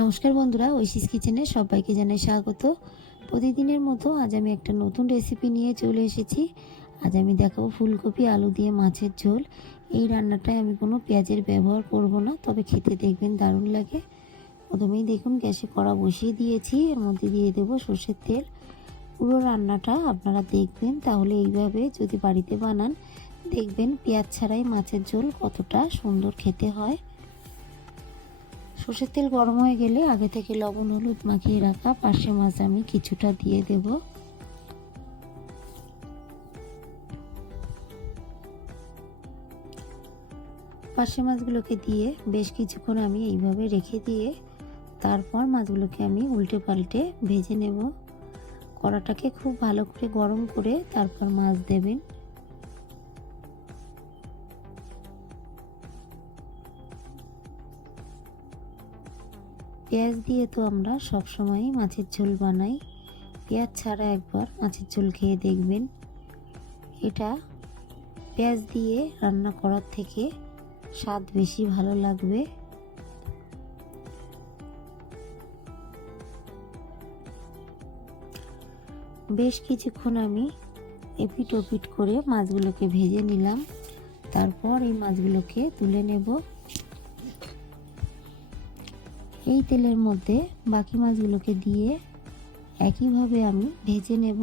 নমস্কার বন্ধুরা, ঐশিস কিচেনে সবাইকে জানাই স্বাগত। প্রতিদিনের মতো আজ আমি একটা নতুন রেসিপি নিয়ে চলে এসেছি। আজ আমি দেখাবো ফুলকপি, আলু দিয়ে মাছের ঝোল। এই রান্নাটায় আমি কোনো পেঁয়াজের ব্যবহার করব না, তবে খেতে দেখবেন দারুণ লাগে। প্রথমেই দেখুন, গ্যাসে কড়া বসিয়ে দিয়েছি, এর মধ্যে দিয়ে দেবো সর্ষের তেল। পুরো রান্নাটা আপনারা দেখবেন, তাহলে এইভাবে যদি বাড়িতে বানান, দেখবেন পেঁয়াজ ছাড়াই মাছের ঝোল কতটা সুন্দর খেতে হয়। সর্ষের তেল গরম হয়ে গেলে আগে থেকে লবণ, হলুদ মাখিয়ে রাখা পার্শে মাছ আমি কিছুটা দিয়ে দেব। পার্শে মাছগুলোকে দিয়ে বেশ কিছুক্ষণ আমি এইভাবে রেখে দিয়ে তারপর মাছগুলোকে আমি উল্টে পাল্টে ভেজে নেব। কড়াটাকে খুব ভালো করে গরম করে তারপর মাছ দেবেন। পেঁয়াজ দিয়ে তো আমরা সবসময়ই মাছের ঝোল বানাই। পেঁয়াজ ছাড়া একবার মাছের ঝোল খেয়ে দেখবেন। এটা পেঁয়াজ দিয়ে রান্না করার থেকে স্বাদ বেশি ভালো লাগবে। বেশ কিছুক্ষণ আমি এপিট ওপিট করে মাছগুলোকে ভেজে নিলাম। তারপর এই মাছগুলোকে তুলে নেব। এই তেলের মধ্যে বাকি মাছগুলোকে দিয়ে একইভাবে আমি ভেজে নেব।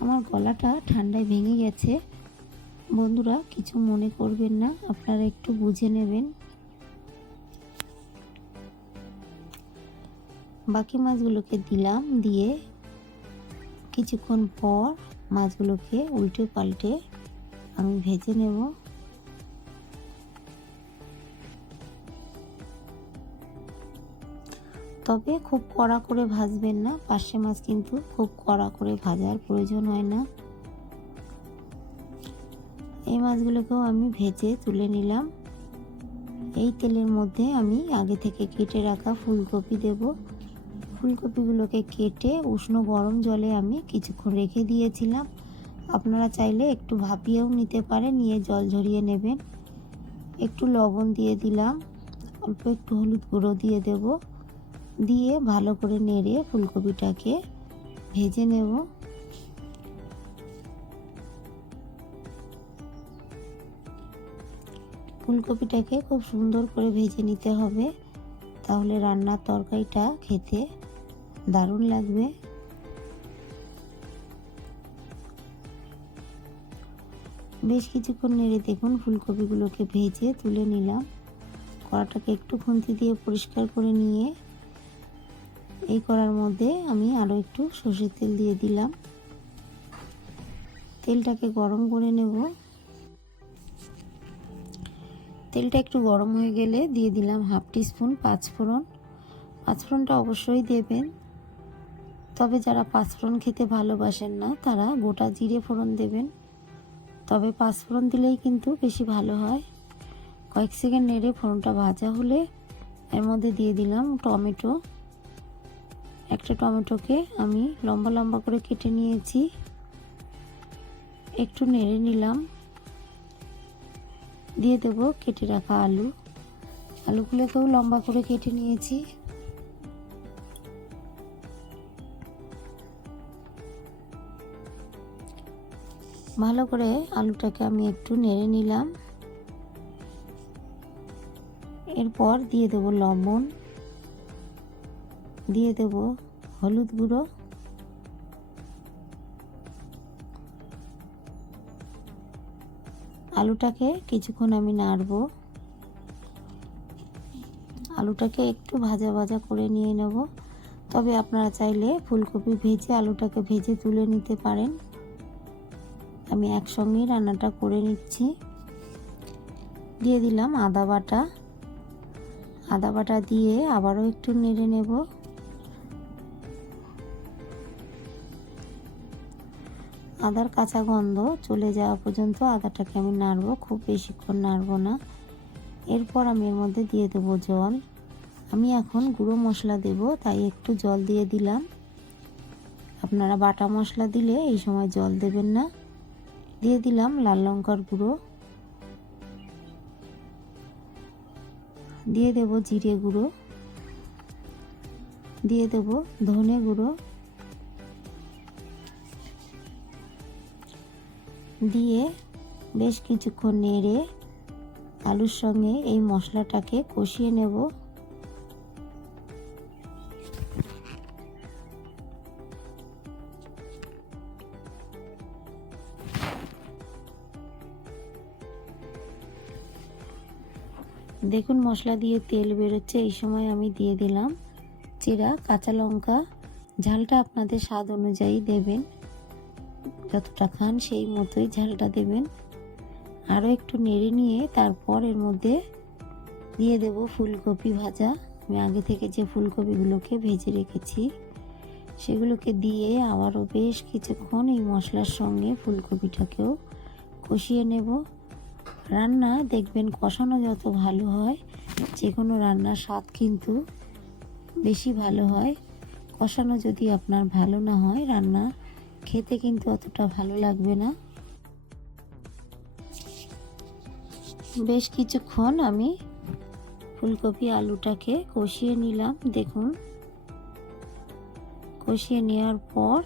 আমার গলাটা ঠান্ডায় ভেঙে গেছে। বন্ধুরা, কিছু মনে করবেন না, আপনারা একটু বুঝে নেবেন। বাকি মাছগুলোকে দিলাম, দিয়ে কিছুক্ষণ পর মাছগুলোকে উল্টে পাল্টে আমি ভেজে নেব। তবে খুব কড়া করে ভাজবেন না। পার্শে মাছ কিন্তু খুব কড়া করে ভাজার প্রয়োজন হয় না। এই মাছগুলোকেও আমি ভেজে তুলে নিলাম। এই তেলের মধ্যে আমি আগে থেকে কেটে রাখা ফুলকপি দেব। ফুলকপিগুলোকে কেটে উষ্ণ গরম জলে আমি কিছুক্ষণ রেখে দিয়েছিলাম। আপনারা চাইলে একটু ভাপিয়েও নিতে পারেন, নিয়ে জল ঝরিয়ে নেবেন। একটু লবণ দিয়ে দিলাম। অল্প একটু হলুদ গুঁড়ো দিয়ে দেবো। দিয়ে ভালো করে নেড়ে ফুলকপিটাকে ভেজে নেব। ফুলকপিটাকে খুব সুন্দর করে ভেজে নিতে হবে। তাহলে রান্নার তরকারিটা খেতে দারুণ লাগবে। বেশ কিছুক্ষণ নেড়ে দেখুন ফুলকপিগুলোকে ভেজে তুলে নিলাম। কড়াটাকে একটু খুন্তি দিয়ে পরিষ্কার করে নিয়ে এই করার মধ্যে আমি আরও একটু সর্ষের তেল দিয়ে দিলাম। তেলটাকে গরম করে নেব। তেলটা একটু গরম হয়ে গেলে দিয়ে দিলাম হাফ টি টিস্পুন পাঁচফোড়ন। পাঁচফোড়নটা অবশ্যই দেবেন। তবে যারা পাঁচফোড়ন খেতে ভালোবাসেন না, তারা গোটা জিরে ফোড়ন দেবেন। তবে পাঁচফোড়ন দিলেই কিন্তু বেশি ভালো হয়। কয়েক সেকেন্ড নেড়ে ফোড়নটা ভাজা হলে এর মধ্যে দিয়ে দিলাম টমেটো। একটা টমেটোকে আমি লম্বা লম্বা করে কেটে নিয়েছি। একটু নেড়ে নিলাম। দিয়ে দেব কেটে রাখা আলু। আলুগুলোকেও লম্বা করে কেটে নিয়েছি। ভালো করে আলুটাকে আমি একটু নেড়ে নিলাম। এরপর দিয়ে দেব লবণ। দিয়ে দেব হলুদ গুঁড়ো। আলুটাকে কিছুক্ষণ আমি নাড়ব। আলুটাকে একটু ভাজা ভাজা করে নিয়ে নেব। তবে আপনারা চাইলে ফুলকপি ভেজে আলুটাকে ভেজে তুলে নিতে পারেন। আমি একসঙ্গেই রান্নাটা করে নিচ্ছি। দিয়ে দিলাম আদা বাটা। আদা বাটা দিয়ে আবারও একটু নেড়ে নেব। আদার কাঁচা গন্ধ চলে যাওয়া পর্যন্ত আদাটাকে আমি নাড়বো, খুব বেশিক্ষণ নাড়বো না। এরপর আমি এর মধ্যে দিয়ে দেবো জল। আমি এখন গুঁড়ো মশলা দেব, তাই একটু জল দিয়ে দিলাম। আপনারা বাটা মশলা দিলে এই সময় জল দেবেন না। দিয়ে দিলাম লাল লঙ্কার গুঁড়ো। দিয়ে দেব জিরে গুঁড়ো। দিয়ে দেব ধনে গুঁড়ো। দিয়ে বেশ কিছুক্ষণ নেড়ে আলুর সঙ্গে এই মশলাটাকে কষিয়ে নেব। দেখুন মশলা দিয়ে তেল বেরোচ্ছে, এই সময় আমি দিয়ে দিলাম চিরা, কাঁচা লঙ্কা। ঝালটা আপনাদের স্বাদ অনুযায়ী দেবেন। যতটা খান সেই মতোই ঝালটা দেবেন। আরও একটু নেড়ে নিয়ে তারপর এর মধ্যে দিয়ে দেব ফুলকপি ভাজা। আমি আগে থেকে যে ফুলকপিগুলোকে ভেজে রেখেছি, সেগুলোকে দিয়ে আবারও বেশ কিছুক্ষণ এই মশলার সঙ্গে ফুলকপিটাকেও কষিয়ে নেব। রান্না দেখবেন কষানো যত ভালো হয়, যে কোনো রান্নার স্বাদ কিন্তু বেশি ভালো হয়। কষানো যদি আপনার ভালো না হয় রান্না খেতে কিন্তু অতটা ভালো লাগবে না। বেশ কিছুক্ষণ আমি ফুলকপি আলুটাকে কষিয়ে নিলাম, দেখুন। কষিয়ে নেওয়ার পর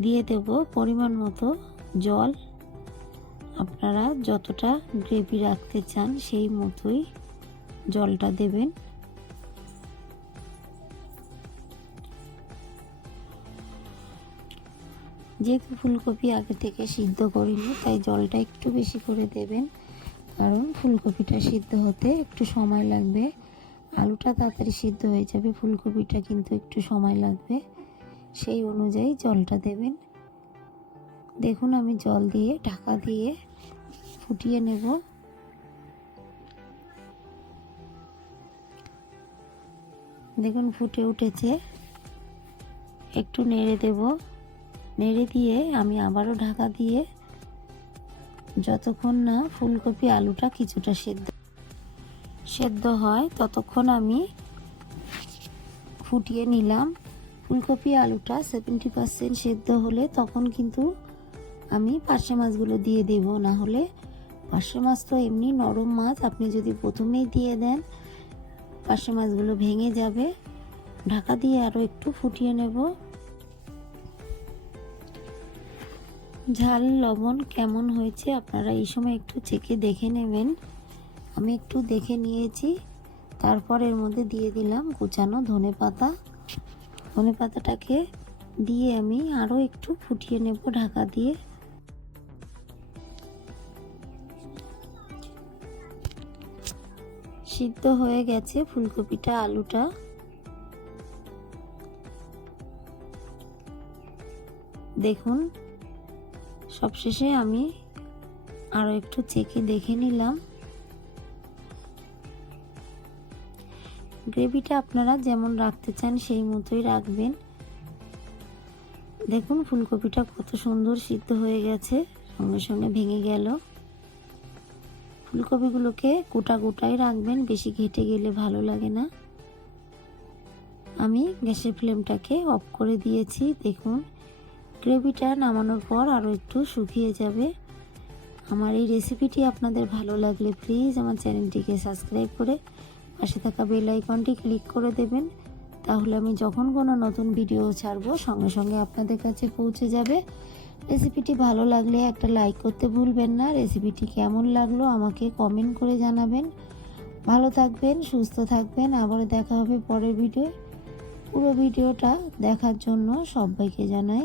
দিয়ে দেব পরিমাণ মতো জল। আপনারা যতটা গ্রেভি রাখতে চান সেই মতোই জলটা দেবেন। যেহেতু ফুলকপি আগে থেকে সিদ্ধ করিনি, তাই জলটা একটু বেশি করে দেবেন। কারণ ফুলকপিটা সিদ্ধ হতে একটু সময় লাগবে। আলুটা তাড়াতাড়ি সিদ্ধ হয়ে যাবে, ফুলকপিটা কিন্তু একটু সময় লাগবে। সেই অনুযায়ী জলটা দেবেন। দেখুন, আমি জল দিয়ে, ঢাকা দিয়ে ফুটিয়ে নেব। দেখুন, ফুটে উঠেছে। একটু নেড়ে দেব। নেড়ে দিয়ে আমি আবারও ঢাকা দিয়ে যতক্ষণ না ফুলকপি আলুটা কিছুটা সেদ্ধ সেদ্ধ হয়, ততক্ষণ আমি ফুটিয়ে নিলাম। ফুলকপি আলুটা সেভেন্টি পার্সেন্ট সেদ্ধ হলে তখন কিন্তু আমি পার্শে মাছগুলো দিয়ে দেব। না হলে পার্শে মাছ তো এমনি নরম মাছ, আপনি যদি প্রথমেই দিয়ে দেন, পার্শে মাছগুলো ভেঙে যাবে। ঢাকা দিয়ে আরও একটু ফুটিয়ে নেব। ঝাল, লবণ কেমন হয়েছে আপনারা এই সময় একটু চেকে দেখে নেবেন। আমি একটু দেখে নিয়েছি। তারপর এর মধ্যে দিয়ে দিলাম কুচানো ধনে পাতা। ধনে পাতাটাকে দিয়ে আমি আরও একটু ফুটিয়ে নেব ঢাকা দিয়ে। সিদ্ধ হয়ে গেছে ফুলকপিটা, আলুটা। দেখুন সবশেষে আমি আরও একটু চেকে দেখে নিলাম। গ্রেভিটা আপনারা যেমন রাখতে চান সেই মতোই রাখবেন। দেখুন, ফুলকপিটা কত সুন্দর সিদ্ধ হয়ে গেছে, সঙ্গে সঙ্গে ভেঙে গেল। ফুলকপিগুলোকে গোটা গোটাই রাখবেন, বেশি ঘেটে গেলে ভালো লাগে না। আমি গ্যাসের ফ্লেমটাকে অফ করে দিয়েছি, দেখুন। গ্রেভিটা নামানোর পর আরও একটু শুকিয়ে যাবে। আমার এই রেসিপিটি আপনাদের ভালো লাগলে প্লিজ আমার চ্যানেলটিকে সাবস্ক্রাইব করে পাশে থাকা বেল আইকনটি ক্লিক করে দেবেন। তাহলে আমি যখন কোনো নতুন ভিডিও ছাড়বো, সঙ্গে সঙ্গে আপনাদের কাছে পৌঁছে যাবে। রেসিপিটি ভালো লাগলে একটা লাইক করতে ভুলবেন না। রেসিপিটি কেমন লাগল আমাকে কমেন্ট করে জানাবেন। ভালো থাকবেন, সুস্থ থাকবেন। আবারও দেখা হবে পরের ভিডিও পুরো ভিডিওটা দেখার জন্য সবাইকে জানাই